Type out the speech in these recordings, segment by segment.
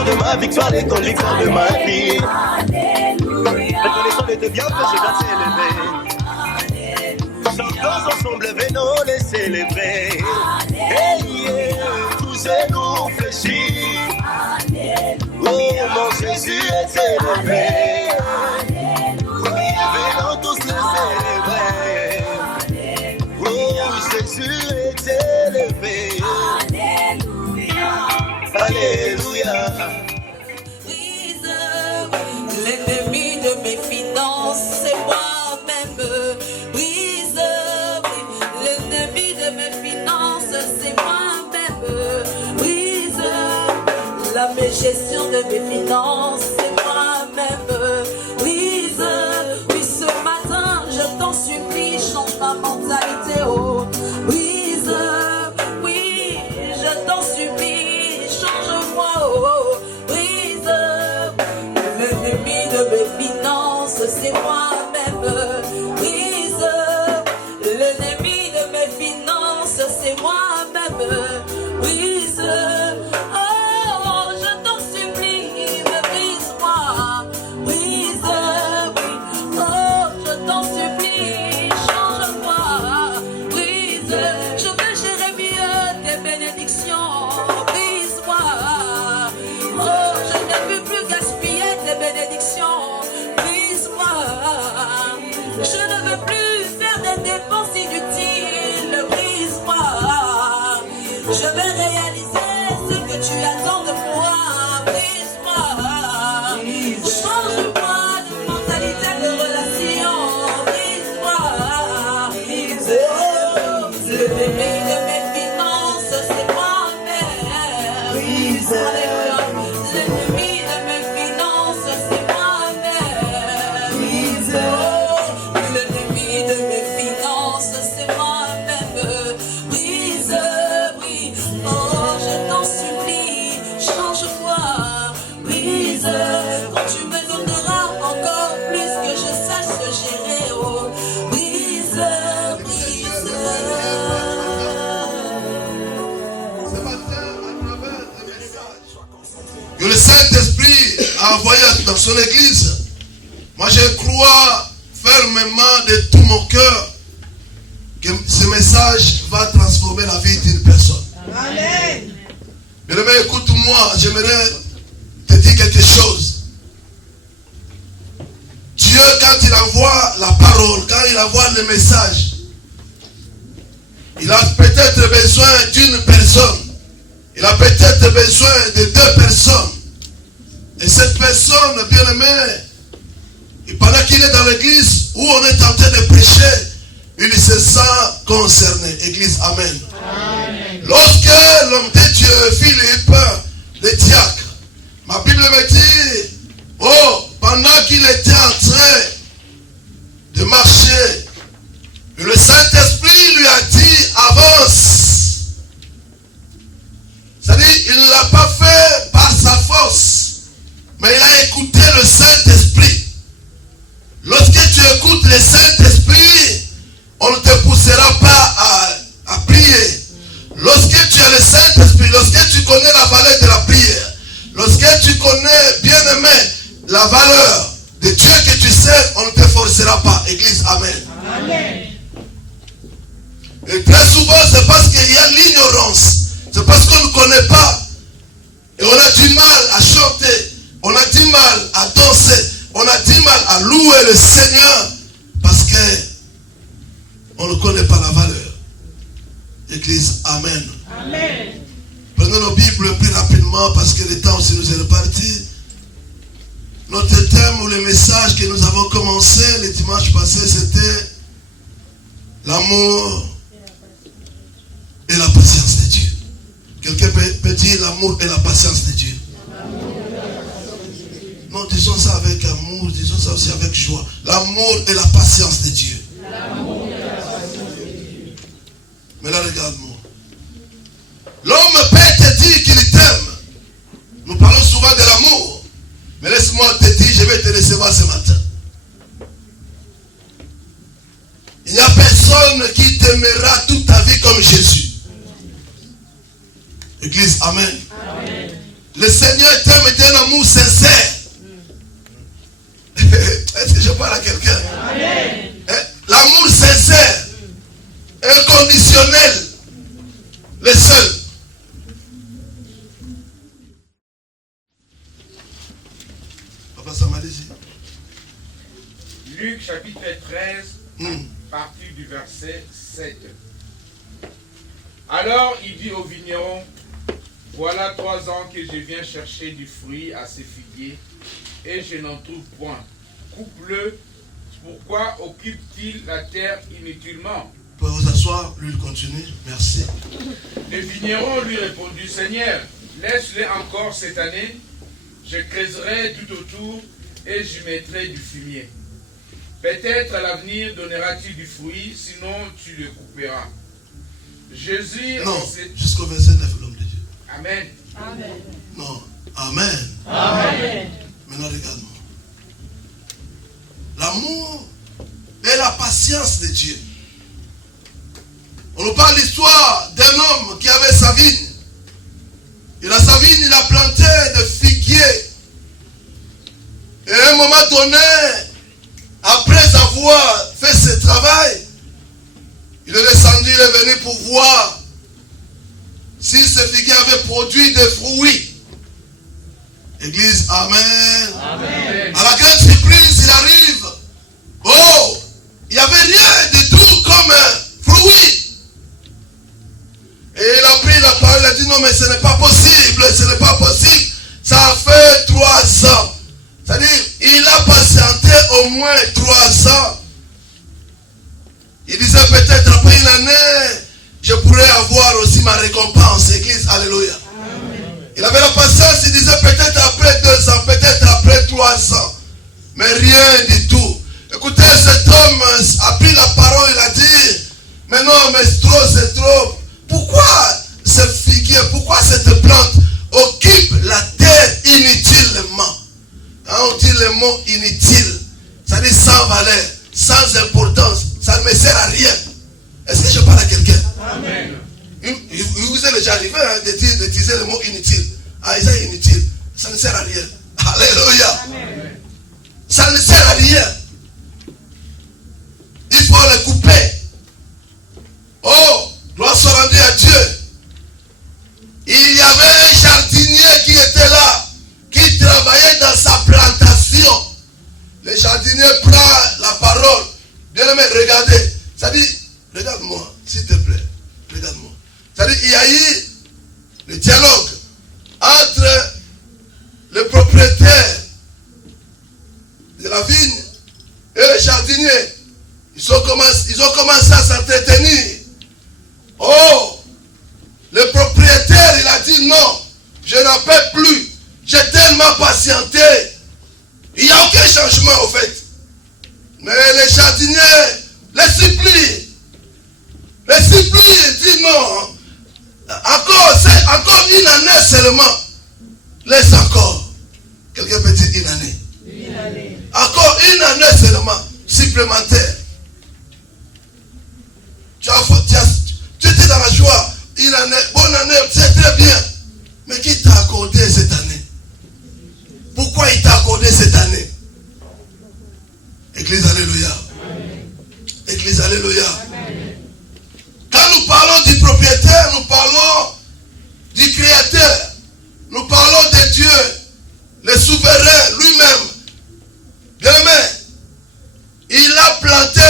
Reconnaissant de ma victoire et ton victoire de ma vie. Reconnaissant de tes bienfaits, je dois t'élever. Chantons ensemble, venons les célébrer. Hey, yeah, tous et nous fléchis. Oh, mon Jésus est élevé. Venons tous le célébrer. Oh, Jésus est élevé. Alléluia. L'ennemi de mes finances, c'est moi-même. Brise, l'ennemi de mes finances, c'est moi-même. Brise, la gestion de mes finances, c'est moi-même. Brise, oui, ce matin, je t'en supplie, change ma mentalité. Oh, brise, oui, je t'en supplie, change-moi. Oh, brise, l'ennemi de mes finances, c'est moi-même. Brise, l'ennemi de mes finances, c'est moi-même. Brise, oh, je t'en supplie, brise-moi. Brise, oui, oh, je t'en supplie, change-moi. Brise, je veux gérer mieux tes bénédictions. Brise-moi. Oh, je ne veux plus gaspiller tes bénédictions. Brise-moi. Je ne veux plus faire des dépenses inutiles. Brise-moi. Je veux réaliser ce que tu attends de moi. Brise-moi. Change-moi de mentalité, de relation. Brise-moi. Oh, l'ennemi de mes finances, c'est moi-même. Alléluia. L'ennemi de mes finances, c'est moi-même. Oh, l'ennemi de mes finances, c'est moi-même. Brise, brise. Oh, je t'en supplie, change-moi. Brise, quand tu me donneras encore plus que je sache gérer. Oh, brise, brise. Ce matin, à travers le message que le Saint-Esprit a envoyé dans son église, moi je crois fermement de tout mon cœur que ce message va transformer la vie d'une personne. Amen. Bien-aimé, écoute-moi, j'aimerais te dire quelque chose. Dieu, quand il envoie la parole, quand il envoie le message, il a peut-être besoin d'une personne. Il a peut-être besoin de deux personnes. Et cette personne, bien aimé, et pendant qu'il est dans l'église où on est en train de prêcher, il se sent concerné. Église, amen. Amen. Lorsque l'homme de Dieu, Philippe, le diacre, ma Bible me dit, oh, pendant qu'il était en train de marcher, le Saint-Esprit lui a dit, avance. C'est-à-dire, il ne l'a pas fait par sa force, mais il a écouté le Saint-Esprit. Lorsque tu écoutes le Saint-Esprit, on ne te poussera pas à prier. Lorsque tu as le Saint-Esprit, lorsque tu connais la valeur de la prière, lorsque tu connais, bien aimé, la valeur de Dieu que tu sais, on ne te forcera pas. Église, amen. Amen. Et très souvent, c'est parce qu'il y a l'ignorance. C'est parce qu'on ne connaît pas. Et on a du mal à chanter. On a du mal à danser. On a du mal à louer le Seigneur. Parce que on ne connaît pas la valeur. Église, amen. Amen. Prenons nos Bibles plus rapidement parce que le temps aussi nous est reparti. Notre thème ou le message que nous avons commencé le dimanche passé, c'était l'amour et la patience de Dieu. Quelqu'un peut dire l'amour et la patience de Dieu. Non, disons ça avec amour, disons ça aussi avec joie. L'amour et la patience de Dieu. Mais là, regarde-moi. L'homme peut te dire qu'il t'aime. Nous parlons souvent de l'amour. Mais laisse-moi te dire, je vais te recevoir ce matin. Il n'y a personne qui t'aimera toute ta vie comme Jésus. Église, amen. Amen. Le Seigneur t'aime d'un amour sincère. Est-ce que je parle à quelqu'un? L'amour sincère, inconditionnel, le seul. Papa Samadji. Luc chapitre 13, partie du verset 7. Alors il dit au vigneron, voilà 3 ans que je viens chercher du fruit à ces figuiers, et je n'en trouve point. Coupe-le, pourquoi occupe-t-il la terre inutilement? Vous pouvez vous asseoir, lui il continue, merci. Le vigneron lui répondit, Seigneur, laisse-le encore cette année, je creuserai tout autour et j'y mettrai du fumier. Peut-être à l'avenir donnera-t-il du fruit, sinon tu le couperas. Jésus... Non, jusqu'au verset 9, l'homme de Dieu. Amen. Amen. Non, Amen. Amen. Maintenant regarde-moi. L'amour et la patience de Dieu. On nous parle de l'histoire d'un homme qui avait sa vigne. Et dans sa vigne, il a planté des figuiers. Et à un moment donné, après avoir fait ce travail, il est descendu, il est venu pour voir si ce figuier avait produit des fruits. Église, Amen. Amen. À la grande surprise, il arrive. Oh, il n'y avait rien du tout comme fruit. Et il a pris la parole, il a dit non mais ce n'est pas possible, ce n'est pas possible. Ça a fait 3 ans. C'est-à-dire, il a patienté au moins 3 ans. Il disait peut-être après une année, je pourrais avoir aussi ma récompense. Église, alléluia. Il avait la patience, il disait peut-être après 2 ans, peut-être après 3 ans. Mais rien du tout. Écoutez, cet homme a pris la parole, il a dit, mais non, mais c'est trop. Pourquoi ce figuier, pourquoi cette plante occupe la terre inutilement? Quand on dit le mot inutile, ça dit sans valeur, sans importance, ça ne me sert à rien. Est-ce que je parle à quelqu'un? Amen. Il vous est déjà arrivé d'utiliser le mot inutile. Ah, il est inutile. Ça ne sert à rien. Alléluia. Amen. Ça ne sert à rien. Il faut le couper. Oh, gloire soit rendue à Dieu. Il y avait un jardinier qui était là, qui travaillait dans sa plantation. Le jardinier prend la parole. Bien-aimé, regardez. Ça dit, regarde-moi, s'il te plaît. Regarde-moi. Ça dit, il y a eu le dialogue entre le propriétaire de la vigne et le jardinier. Ils ont commencé à s'entretenir. Oh, le propriétaire, il a dit non, je n'en peux plus. J'ai tellement patienté. Il n'y a aucun changement au fait. Mais le jardinier les supplie. Les supplie et dit non. Encore une année seulement. Laisse encore. Quelqu'un peut dire une année. Une année. Encore une année seulement. Supplémentaire. Tu étais dans la joie. Une année, bonne année, c'est très bien. Mais qui t'a accordé cette année? Pourquoi il t'a accordé cette année? Église, alléluia. Église, alléluia. Quand nous parlons du propriétaire, nous parlons du créateur. Nous parlons de Dieu, le souverain lui-même. Bien-aimé, il a planté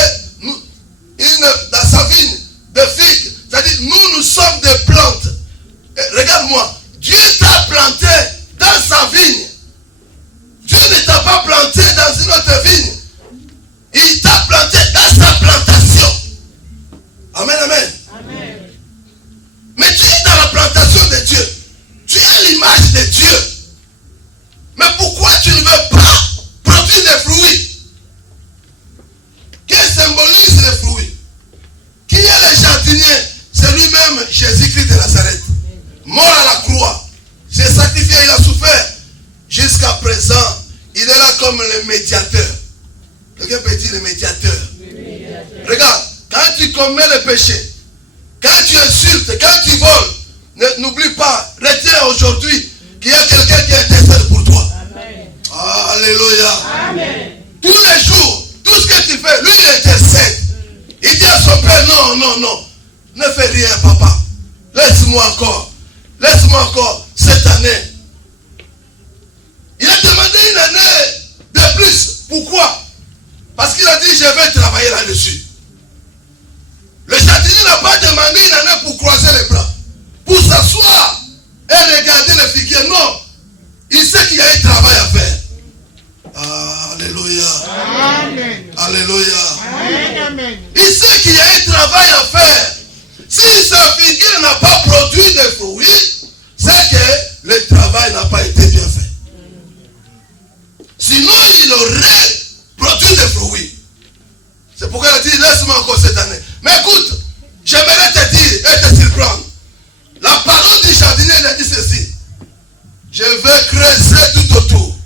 dans sa vigne des figues. C'est-à-dire, nous sommes des plantes. Et regarde-moi, Dieu t'a planté dans sa vigne. Dieu ne t'a pas planté dans une autre vigne. Il t'a planté dans sa plantation. Amen, amen. Amen. Mais tu es dans la plantation de Dieu. Tu es l'image de Dieu. Mais pourquoi tu ne veux pas produire des fruits? Qui symbolise les fruits? Qui est le jardinier? C'est lui-même Jésus-Christ de Nazareth. Mort à la croix. S'est sacrifié, il a souffert. Jusqu'à présent, il est là comme le médiateur. Quelqu'un peut dire le médiateur. Regarde, quand tu commets le péché, quand tu insultes, quand tu voles, n'oublie pas, retiens aujourd'hui qu'il y a quelqu'un encore cette année. Il a demandé une année de plus. Pourquoi? Parce qu'il a dit, je vais travailler là-dessus. Le jardinier n'a pas demandé une année pour croiser les bras, pour s'asseoir et regarder les figuiers. Non. Il sait qu'il y a un travail à faire. Alléluia. Amen. Alléluia. Amen. Il sait qu'il y a un travail à faire. Si ce figuier n'a pas produit de fruits, c'est que le travail n'a pas été bien fait. Sinon, il aurait produit des fruits. C'est pourquoi il a dit, laisse-moi encore cette année. Mais écoute, j'aimerais te dire et te surprendre. La parole du jardinier, il a dit ceci. Je vais creuser tout autour.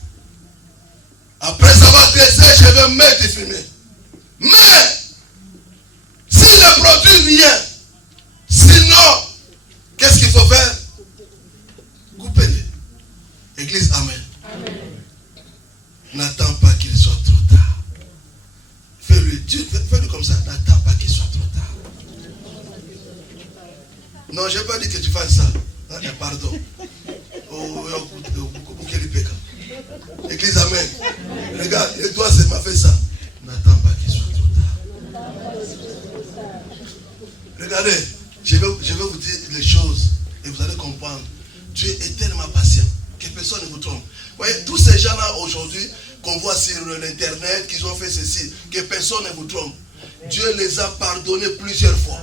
Après avoir creusé, je vais mettre du fumier. Mais, s'il ne produit rien, sinon, qu'est-ce qu'il faut faire? Coupez-le. Église, amen. Amen. N'attends pas qu'il soit trop tard. Fais-lui comme ça. N'attends pas qu'il soit trop tard. Non, je n'ai pas dit que tu fasses ça. Pardon. Église, amen. Regarde, et toi, c'est m'a fait ça. N'attends pas qu'il soit trop tard. Regardez, je vais vous dire les choses et vous allez comprendre. Dieu est tellement patient que personne ne vous trompe. Vous voyez, tous ces gens-là aujourd'hui qu'on voit sur l'internet, qu'ils ont fait ceci, que personne ne vous trompe. Dieu les a pardonnés plusieurs fois.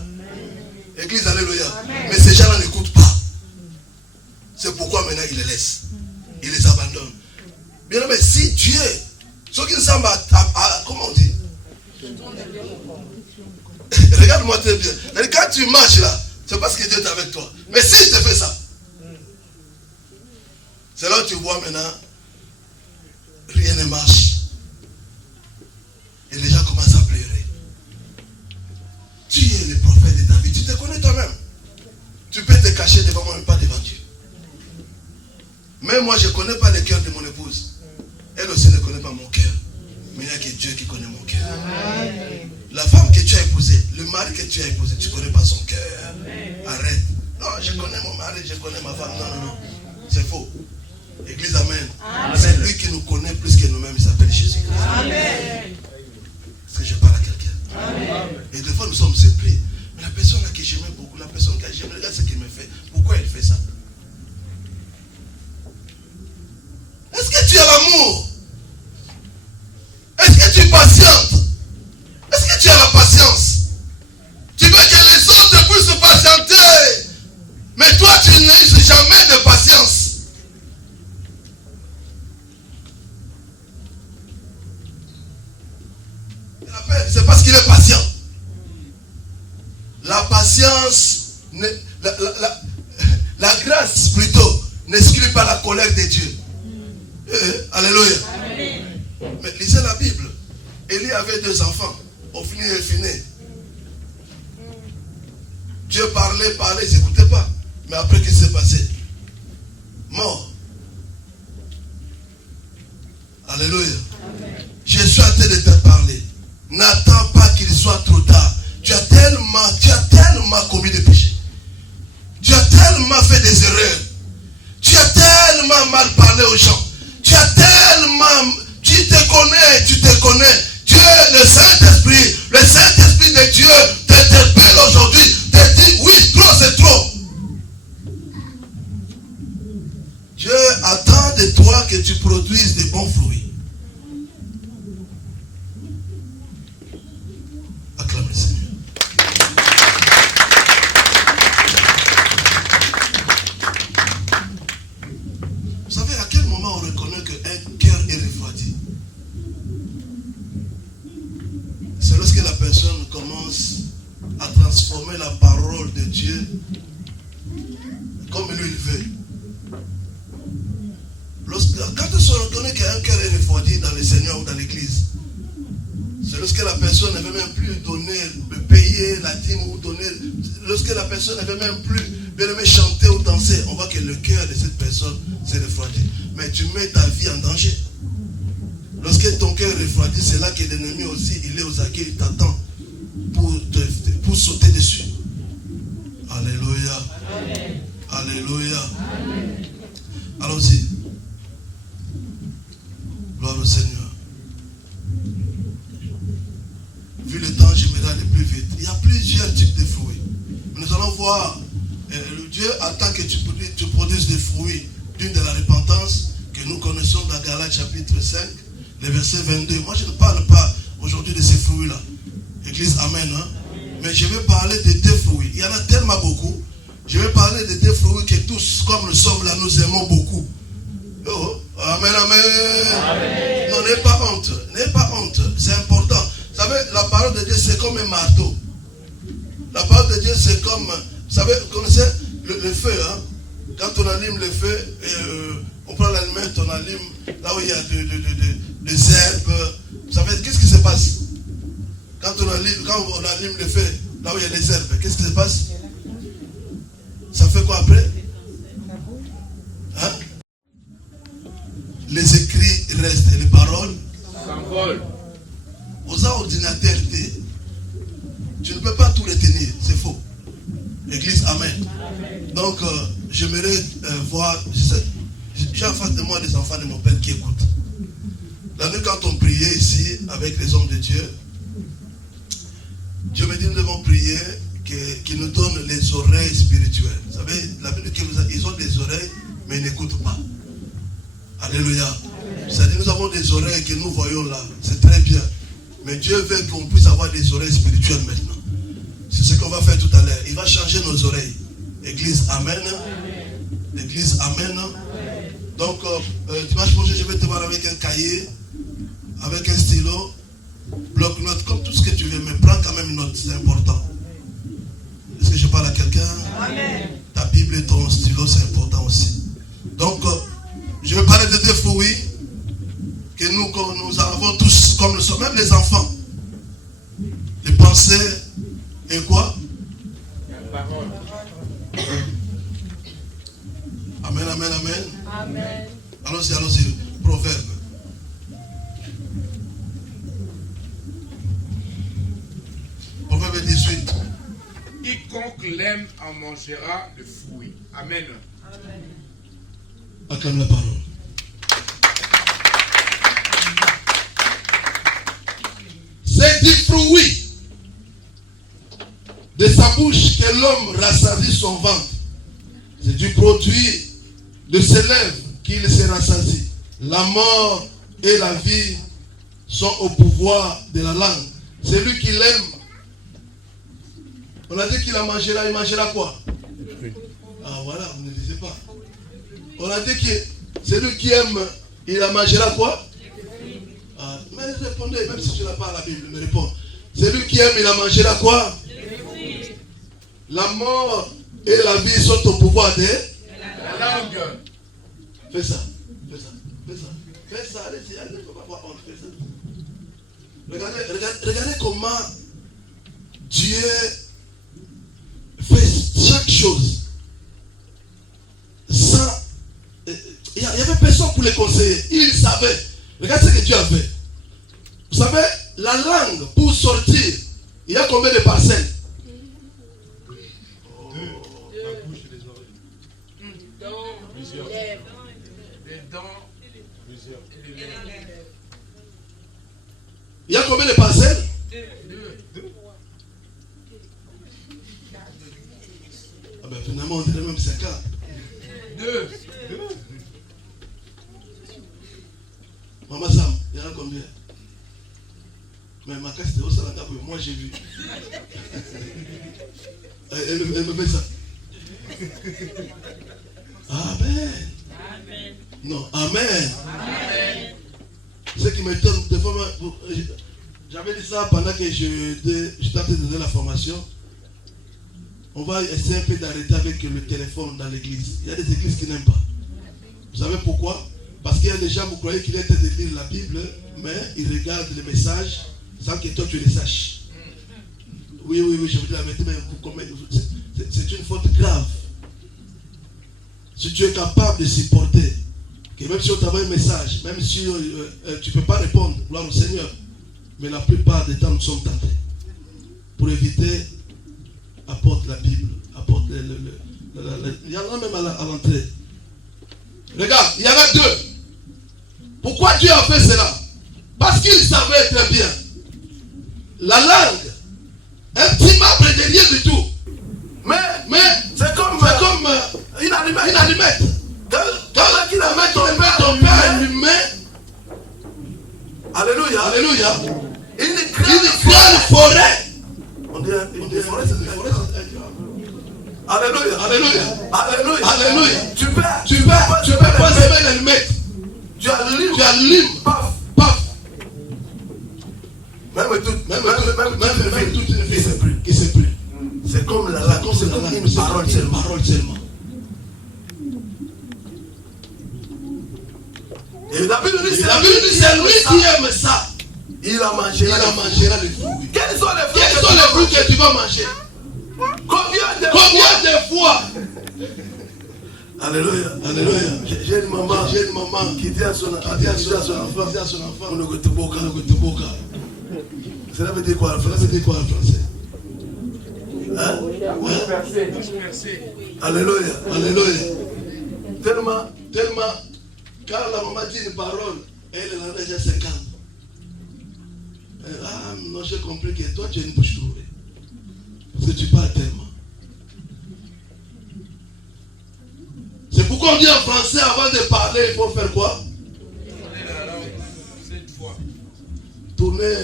Église, alléluia. Amen. Mais ces gens-là n'écoutent pas. C'est pourquoi maintenant il les laisse. Il les abandonne. Bien, mais si Dieu, ceux qui ne savent pas, comment on dit? Regarde-moi très bien. Quand tu marches là, c'est parce que Dieu est avec toi. Mais s'il te fait ça, c'est là où tu vois maintenant, rien ne marche. Et les gens commencent à pleurer. Tu es le prophète de David, tu te connais toi-même. Tu peux te cacher devant moi, mais pas devant Dieu. Même moi, je ne connais pas le cœur de mon épouse. Elle aussi ne connaît pas mon cœur. Mais il n'y a que Dieu qui connaît mon cœur. La femme que tu as épousée, le mari que tu as épousé, tu ne connais pas son cœur. Arrête. Non, je connais mon mari, je connais ma femme. Non, non, non. C'est faux. Église, amen. C'est lui qui nous connaît plus que nous-mêmes. Il s'appelle Jésus-Christ. Est-ce que je parle à quelqu'un? Et des fois, nous sommes surpris. Mais la personne là que j'aimais beaucoup, la personne que j'aime, regarde ce qu'il me fait. Pourquoi il fait ça? Est-ce que tu as l'amour? Est-ce que tu patientes? Est-ce que tu as la patience? Tu veux que les autres puissent patienter, mais toi tu n'as jamais de patience. C'est parce qu'il est patient. La patience, la grâce plutôt, n'exclut pas la colère de Dieu. Alléluia. Amen. Mais lisez la Bible. Élie avait 2 enfants. Au fini, il finit. Dieu parlait, ils n'écoutaient pas. Mais après, qu'est-ce qui s'est passé? Mort. Alléluia. Amen. Je suis en train de te parler. N'attends pas qu'il soit trop tard. Tu as tellement commis des péchés. Tu as tellement fait des erreurs. Tu as tellement mal parlé aux gens. Tu as tellement, tu te connais. Dieu, le Saint-Esprit de Dieu t'interpelle aujourd'hui, te dit, oui, trop c'est trop. Dieu attend de toi que tu produises de bons fruits. Acclame le Seigneur. Vous savez à quel moment on reconnaît qu'un cœur est refroidi? C'est lorsque la personne commence à transformer la parole de Dieu comme lui il veut. Quand on reconnaît qu'un cœur est refroidi dans le Seigneur ou dans l'église, c'est lorsque la personne ne veut même plus payer la dîme ou donner, lorsque la personne ne veut même plus chanter ou danser, on voit que le cœur de cette personne s'est refroidi. Mais tu mets ta vie en danger. Lorsque ton cœur est refroidi, c'est là que l'ennemi aussi, il est aux aguets, il t'attend pour sauter dessus. Alléluia. Amen. Alléluia. Allons-y. Gloire au Seigneur. Vu le temps, j'aimerais aller plus vite. Il y a plusieurs types de fruits. Nous allons voir, Dieu attend que tu produises des fruits d'une de la repentance que nous connaissons dans Galates chapitre 5, le verset 22. Moi, je ne parle pas aujourd'hui de ces fruits-là. Église, amen. Hein? Mais je vais parler de deux fruits. Il y en a tellement beaucoup. Je vais parler de deux fruits que tous, comme nous sommes là, nous aimons beaucoup. Oh, amen, amen. Amen. Non, n'ayez pas honte. N'ayez pas honte. C'est important. Vous savez, la parole de Dieu, c'est comme un marteau. La parole de Dieu, c'est comme... Vous savez, vous connaissez le feu, hein? Quand on allume le feu, on prend l'allumette, on allume là où il y a des herbes. Vous savez, qu'est-ce qui se passe? Quand on allume le feu, là où il y a des herbes, qu'est-ce qui se passe? Ça fait quoi après? Hein? Les écrits restent et les paroles s'envolent. Aux ordinateurs, tu ne peux pas tout retenir, c'est faux. Église, amen. Donc, j'aimerais voir, j'ai en face de moi des enfants de mon père qui écoutent. La nuit, quand on priait ici avec les hommes de Dieu, Dieu me dit, nous devons prier qu'il nous donne les oreilles spirituelles. Vous savez, la Bible dit qu'ils ont des oreilles, mais ils n'écoutent pas. Alléluia. C'est-à-dire, nous avons des oreilles que nous voyons là. C'est très bien. Mais Dieu veut qu'on puisse avoir des oreilles spirituelles maintenant. C'est ce qu'on va faire tout à l'heure. Il va changer nos oreilles. Église, amen. Église, amen. Donc, dimanche prochain, je vais te voir avec un cahier, avec un stylo, bloc-notes, comme tout ce que tu veux, mais prends quand même une note, c'est important. Est-ce que je parle à quelqu'un? Ta Bible et ton stylo, c'est important aussi. Donc, je vais parler de deux fruits que nous avons tous, comme nous sommes, même les enfants. Les pensées et quoi? La parole. Amen, amen, amen. Amen. Allons-y, allons-y. Proverbe. Proverbe 18. Quiconque l'aime en mangera le fruit. Amen. Acclame la parole. C'est du fruit de sa bouche que l'homme rassasie son ventre. C'est du produit de ses lèvres qu'il se rassasie. La mort et la vie sont au pouvoir de la langue. Celui qui l'aime, on a dit qu'il la mangera, il mangera quoi? Ah voilà, vous ne lisez pas. On a dit que celui qui aime, il la mangera quoi? Ah, mais répondez, même si tu n'as pas la Bible, mais réponds. Celui qui aime, il la mangera quoi? La mort et la vie sont au pouvoir de la langue. Fais ça, fais ça, fais ça. Fais ça, allez-y, allez, il ne faut pas avoir honte, fais ça. Regardez comment Dieu fait chaque chose sans... Il n'y avait personne pour les conseiller. Il savait. Regardez ce que Dieu a fait. Vous savez, la langue, pour sortir, il y a combien de parcelles? La bouche et les oreilles. Plusieurs. Les dents. Plusieurs. Et les lèvres. Il y a combien de parcelles? Deux. Ah ben finalement, on dirait même 5 ans. Deux. Maman Sam, il y en a combien? Mais ma casse c'était au Salanga, moi j'ai vu. Elle me fait ça. Amen. Non, amen. Ce qui m'étonne, des fois, j'avais dit ça pendant que j'étais en train de donner la formation. On va essayer un peu d'arrêter avec le téléphone dans l'église. Il y a des églises qui n'aiment pas. Vous savez pourquoi? Parce qu'il y a des gens, vous croyez qu'il est en train de lire la Bible, mais ils regardent les messages sans que toi tu les saches. Oui, je vous dis la vérité, mais c'est une faute grave. Si tu es capable de supporter, que même si on t'envoie un message, même si tu ne peux pas répondre, gloire au Seigneur, mais la plupart des temps nous sommes tentés. Pour éviter, apporte la Bible, apporte Il y en a même à l'entrée. Regarde, il y en a deux. Pourquoi Dieu a fait cela? Parce qu'il savait très bien. La langue, un petit marbre de rien du tout. Mais c'est comme une allumette. Quand il met ton père allumé, alléluia, alléluia, une grande forêt. On dit forêt, c'est une forêt. Alléluia, alléluia, alléluia, alléluia. Tu peux pas semer l'allumette. Tu allumes, paf, paf. Même toute une vie qui s'est pris. C'est comme la langue, c'est comme une parole seulement. Et la Bible dit, c'est lui qui aime ça. Il en mangera les fruits. Quels sont les fruits que tu vas manger? Combien de fois? Alléluia, alléluia. J'ai une maman qui dit à son enfant, cela veut dire quoi en français? Hein? Alléluia, alléluia. Tellement, quand la maman dit une parole, elle en a déjà 50. Ah non, j'ai compris que toi tu es une bouche trouée. Parce que tu parles tellement. C'est pourquoi on dit en français, avant de parler, il faut faire quoi? Tourner,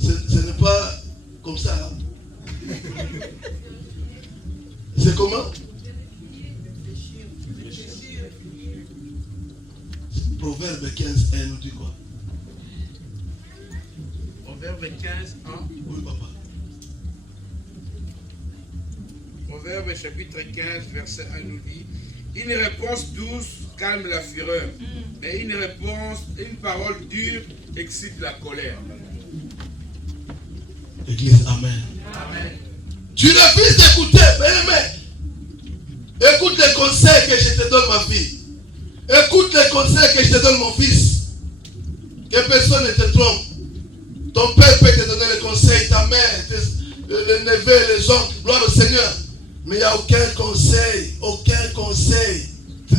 ce n'est pas comme ça. Hein? C'est comment? Proverbe 15:1 nous dit quoi? Proverbe 15:1. Oui, papa. Proverbe chapitre 15, verset 1 nous dit: une réponse douce calme la fureur, mais une parole dure excite la colère. Église, amen. Amen. Tu refuses d'écouter, mais écoute les conseils que je te donne, ma fille. Écoute les conseils que je te donne, mon fils. Que personne ne te trompe. Ton père peut te donner les conseils, ta mère, les neveux, les oncles, gloire au Seigneur. Mais il n'y a aucun conseil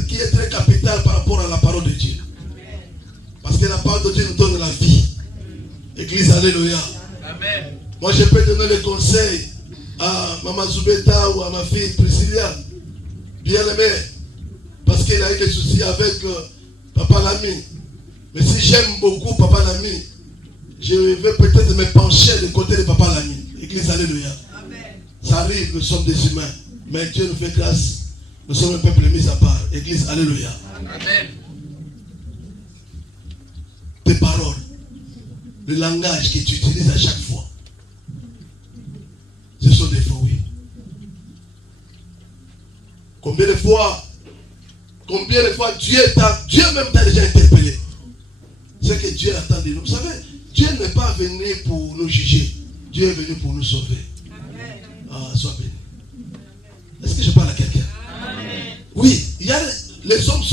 qui est très capital par rapport à la parole de Dieu. Parce que la parole de Dieu nous donne la vie. Église, alléluia. Amen. Moi, je peux donner les conseils à Maman Zoubeta ou à ma fille Priscilla, bien aimée, parce qu'elle a eu des soucis avec Papa Lamy. Mais si j'aime beaucoup Papa Lamy, je vais peut-être me pencher du côté de Papa Lamy. Église, alléluia. Amen. Ça arrive, nous sommes des humains, mais Dieu nous fait grâce. Nous sommes un peuple mis à part. Église, alléluia. Amen. Tes paroles, le langage que tu utilises à chaque fois, ce sont des fruits. Combien de fois Dieu même t'a déjà interpellé. C'est que Dieu attend de nous. Vous savez, Dieu n'est pas venu pour nous juger. Dieu est venu pour nous sauver. Amen. Ah, sois béni. Est-ce que je parle à quelqu'un? Amen. Oui, il y a les hommes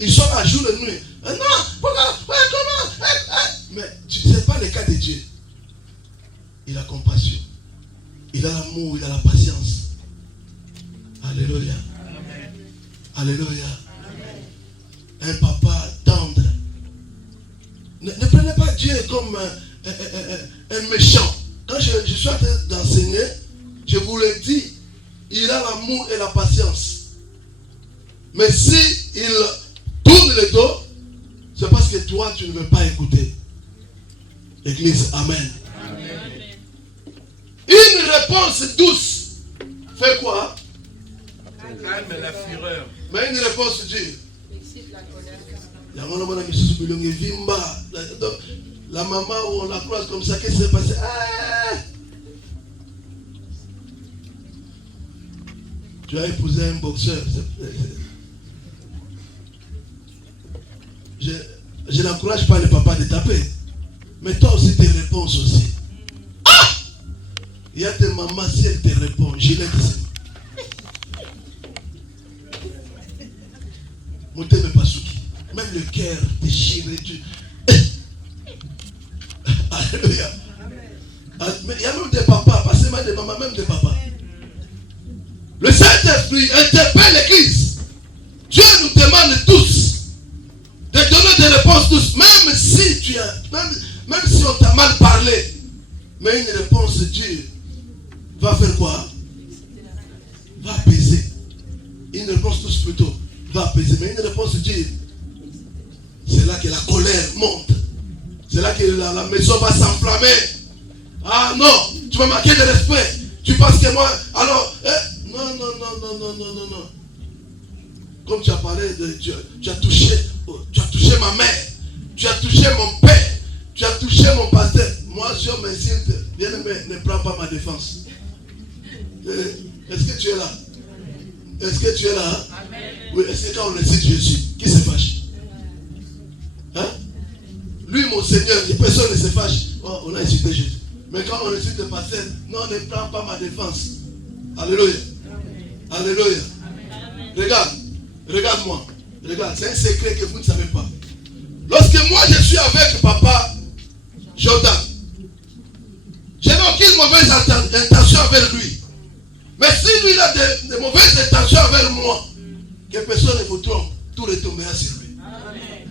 ils sont à jour et nuit. Non, pourquoi? Comment? Mais ce n'est pas le cas de Dieu. Il a compassion. Il a l'amour, il a la patience. Alléluia. Amen. Alléluia. Amen. Un papa tendre. Ne prenez pas Dieu comme un méchant. Quand je suis en train d'enseigner, je vous le dis, il a l'amour et la patience. Mais si il tourne le dos, c'est parce que toi, tu ne veux pas écouter. Église, amen. Amen. Une réponse douce fait quoi? Calme la fureur. Mais une réponse dure excite la colère. La maman où on la croise comme ça, qu'est-ce qui s'est passé? Tu as épousé un boxeur. Je n'encourage pas les papas de taper. Mais toi aussi, tes réponses aussi. Il y a des mamans, si elles te répondent, je l'ai dit. Mouteme Pasuki. Même le cœur déchiré. Alléluia. Mais il y a même des papas, pas seulement des mamans, même des papas. Le Saint-Esprit interpelle l'Église. Dieu nous demande tous de donner des réponses tous, même si même si on t'a mal parlé, mais une réponse de Dieu va faire quoi? Va apaiser. Une réponse tous plutôt va apaiser, mais une réponse de Dieu, c'est là que la colère monte. C'est là que la maison va s'enflammer. Ah non, tu m'as manqué de respect. Tu penses que moi, alors, non. Comme tu as parlé de Dieu, tu as touché ma mère, tu as touché mon père, tu as touché mon pasteur. Moi, si on m'insulte, bien aimé, ne prends pas ma défense. Est-ce que tu es là? Est-ce que tu es là? Amen. Oui, est-ce que quand on incite Jésus, qui se fâche? Hein? Lui, mon Seigneur, personne ne se fâche. Oh, on a insulté Jésus. Mais quand on insulte le pasteur, non, ne prends pas ma défense. Alléluia. Amen. Alléluia. Amen. Regarde-moi. Regarde, c'est un secret que vous ne savez pas. Lorsque moi je suis avec papa Jordan, je n'ai aucune mauvaise intention avec lui. Mais si lui il a de mauvaises intentions avec moi, que personne ne vous trompe, tout retombera sur lui. Amen.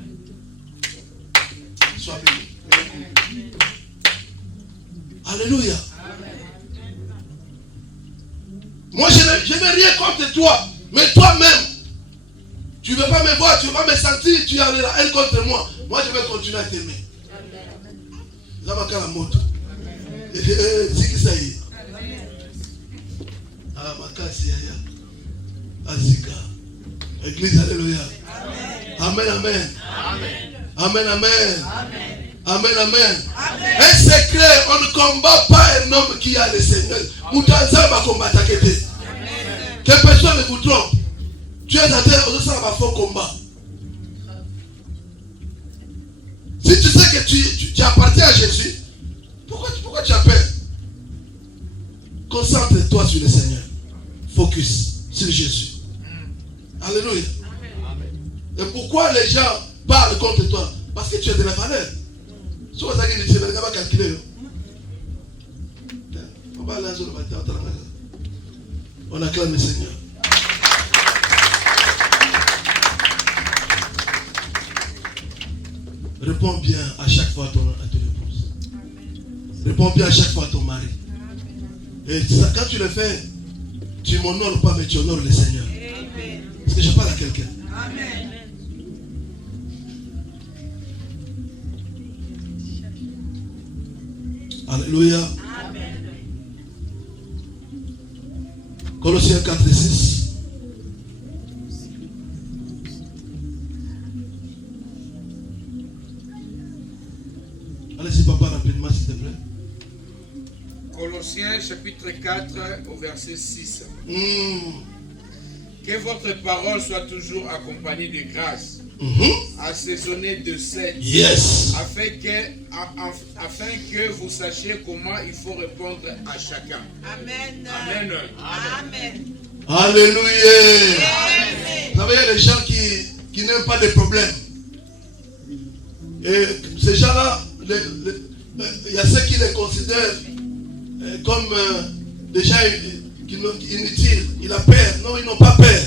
Sois béni. Alléluia. Amen. Moi je n'ai rien contre toi, mais toi-même, tu ne veux pas me voir, tu ne veux pas me sentir, tu as la haine contre moi. Moi je vais continuer à t'aimer. Là ma la moto. C'est qui ça y est? Ah, Makasi, Azika. Église, alléluia. Amen, amen. Amen, amen. Amen, amen. Un secret, on ne combat pas un homme qui a le Seigneur. Moutanza va combattre. Que personne ne vous trompe. Tu es à terre, on va faire combat. Si tu sais que tu appartiens à Jésus, pourquoi tu appelles? Concentre-toi sur le Seigneur. Focus sur Jésus. Alléluia. Et pourquoi les gens parlent contre toi? Parce que tu as de la valeur. On acclame le Seigneur. Réponds bien à chaque fois à ton épouse. Réponds bien à chaque fois à ton mari. Et ça, quand tu le fais, tu ne m'honores pas, mais tu honores le Seigneur. Est-ce que je parle à quelqu'un? Amen. Alléluia. Amen. Colossiens 4 et 6. Allez-y, papa, rapidement, s'il te plaît. Colossiens chapitre 4 au verset 6. Que votre parole soit toujours accompagnée de grâce, assaisonnée de sel, afin que vous sachiez comment il faut répondre à chacun. Amen. Amen. Amen. Alléluia. Vous savez, il y a des gens qui n'aiment pas de problèmes. Et ces gens-là, il y a ceux qui les considèrent comme des gens inutiles. Ils ont peur. Non, ils n'ont pas peur.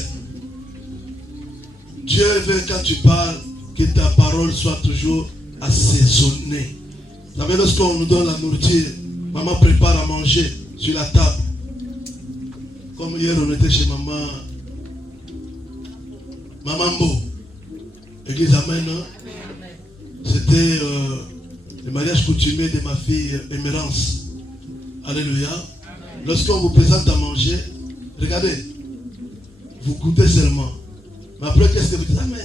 Dieu veut, quand tu parles, que ta parole soit toujours assaisonnée. Vous savez, lorsqu'on nous donne la nourriture, maman prépare à manger sur la table. Comme hier, on était chez maman Bo. Église, amen. Hein? C'était le mariage coutumier de ma fille Émérance. Alléluia. Lorsqu'on vous présente à manger, regardez, vous goûtez seulement. Mais après, qu'est-ce que vous dites? Ah, mais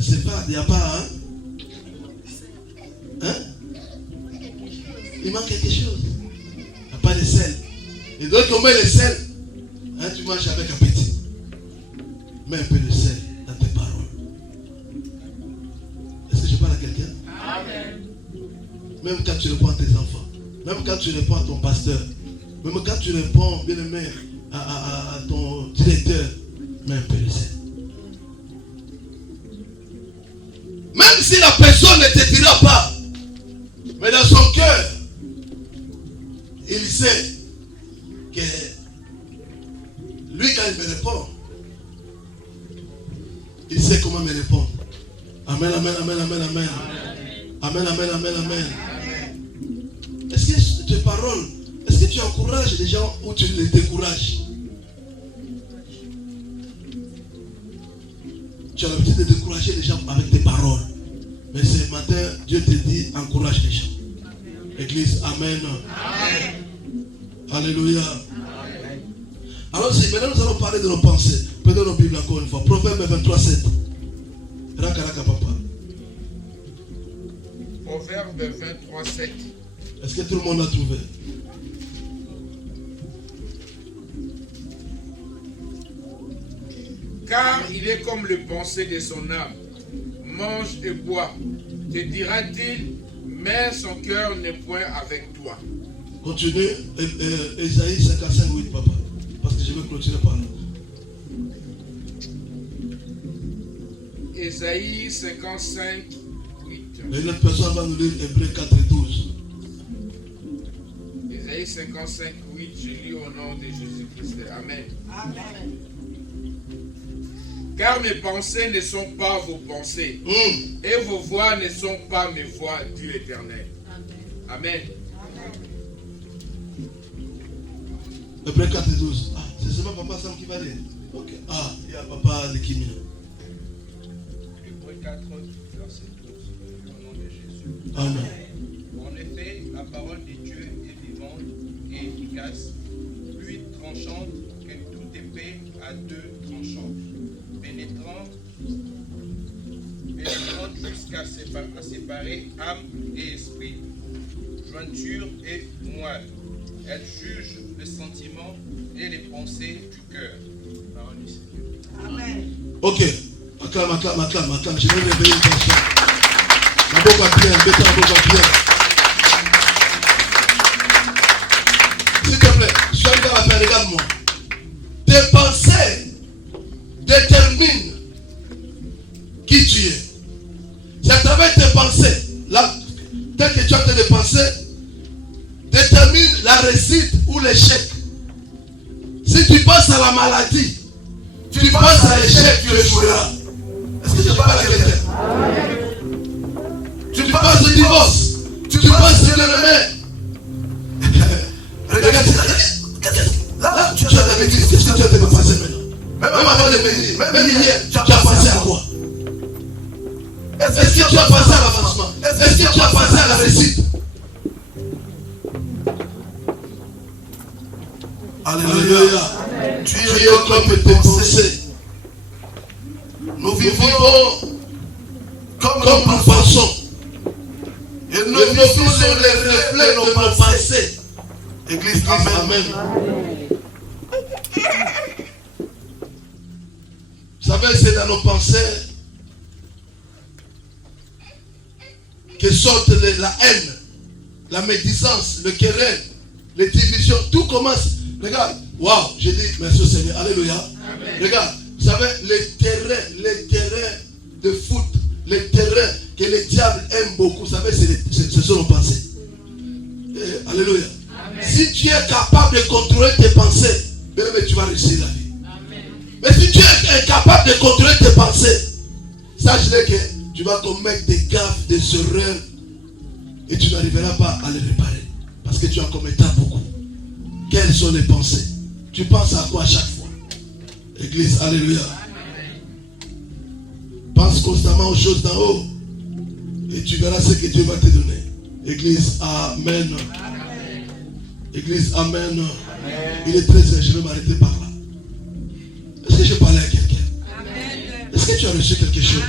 c'est pas, il n'y a pas, hein? Il manque quelque chose. Il n'y a pas de sel. Et donc, on met le sel, hein, tu manges avec appétit. Mets un peu de sel dans tes paroles. Est-ce que je parle à quelqu'un? Amen. Même quand tu réponds à tes enfants, même quand tu réponds à ton pasteur, même quand tu réponds, bien aimé, à ton directeur, mets un peu de sel. Même si la personne ne te dira pas, mais dans son cœur, il sait que il sait comment me répondre. Amen, amen, amen, amen, amen. Amen, amen, amen, amen. Est-ce que tes paroles, est-ce que tu encourages les gens ou tu les décourages? Tu as l'habitude de décourager les gens avec tes paroles. Mais ce matin, Dieu te dit, encourage les gens. Église, amen. Amen. Alléluia. Amen. Alors, maintenant nous allons parler de nos pensées. Prenons nos Bibles encore une fois. Proverbe 23, 7. Rakaraka papa. Proverbe 23, 7. Est-ce que tout le monde l'a trouvé? Car il est comme le pensée de son âme. Mange et bois. Te dira-t-il, mais son cœur n'est point avec toi. Continue. Ésaïe 55, 8, papa. Parce que je vais clôturer par là. Ésaïe 55, 8. Et une autre personne va nous lire Hébreux 4 et 12. Ésaïe 55, 8. Je lis au nom de Jésus-Christ. Amen. Amen. Car mes pensées ne sont pas vos pensées, et vos voix ne sont pas mes voix, dit l'Éternel. Amen. Hébreux 4 et 12. Ah, c'est seulement papa Sam qui va lire. Ok. Ah, il y a papa Lekimia. Hébreux 4, verset 12. Au nom de Jésus. Amen. En effet, la parole de Dieu est vivante et efficace, plus tranchante que toute épée à deux tranchants, pénétrant jusqu'à séparer âme et esprit, jointure et moelle. Elle juge les sentiments et les pensées du cœur. Parole du Seigneur. Amen. Ok. Acclame. Je vais réveiller une personne. La boca bien, mettez la boca bien. S'il te plaît, sois bien à faire, regarde-moi. Tes pensées déterminent qui tu es. C'est à travers tes pensées, là, tel que tu as tes pensées, détermine la réussite ou l'échec. Si tu penses à la maladie, tu penses à l'échec, tu échoueras. Est-ce que je parle à quelqu'un? Tu penses au divorce, tu penses au le regarde, là, tu as des bêtises. Qu'est-ce que tu as de penser maintenant? Même avant de venir, même hier, tu as pensé à quoi? Est-ce que tu as pensé à l'avancement? Est-ce que tu as pensé à la réussite? Alléluia. Tu es comme tes pensées. Nous vivons comme nous pensons. Et nos visions sont les reflets de nos pensées. Église, amen. Vous savez, c'est dans nos pensées que sortent la haine, la médisance, le querelle, les divisions. Tout commence. Regarde, waouh, j'ai dit merci au Seigneur. Alléluia. Amen. Regarde, vous savez, les terrains de foot, les terrains que les diables aiment beaucoup, vous savez, ce sont nos pensées. Alléluia. Amen. Si tu es capable de contrôler tes pensées, bien, tu vas réussir la vie. Amen. Mais si tu es incapable de contrôler tes pensées, sache-le que tu vas commettre des gaffes, des erreurs, et tu n'arriveras pas à les réparer. Parce que tu en commettras beaucoup. Quelles sont les pensées? Tu penses à quoi à chaque fois? Église, alléluia. Pense constamment aux choses d'en haut. Et tu verras ce que Dieu va te donner. Église, amen. Église, amen. Il est 13h, je vais m'arrêter par là. Est-ce que je parlais à quelqu'un? Est-ce que tu as reçu quelque chose?